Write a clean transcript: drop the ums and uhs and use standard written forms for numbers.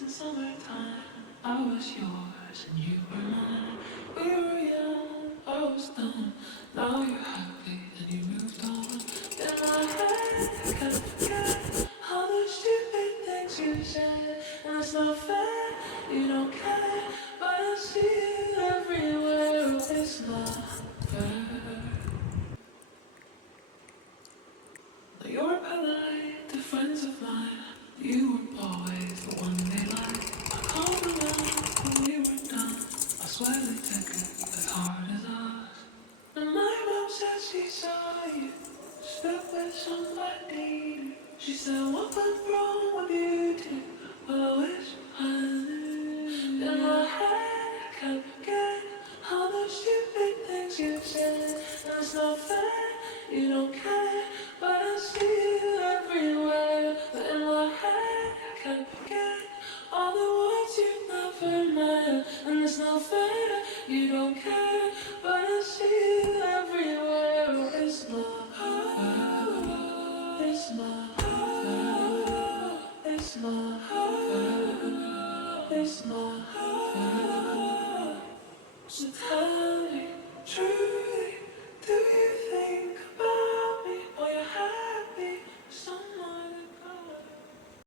in summertime. I was yours and you were mine. We were young, I was dumb. Now you're happy and you moved on. In my head, I can't forget all the stupid things you said. And it's not fair, you don't care, but I see it everywhere. It's not fair. You're polite to friends of mine. You were always the one they liked. I called them out when we were done. I swear they took it as hard as us. And my mom said she saw you stuck with somebody. She said, what went wrong with you two? Well, I wish I knew. In my head, I can't forget all the stupid things you said. And it's not fair, you don't care, but I see you everywhere. But in my head, I can't forget all the words you never meant. And it's not fair, you don't care, but I see you everywhere. It's not fair. It's not fair. It's not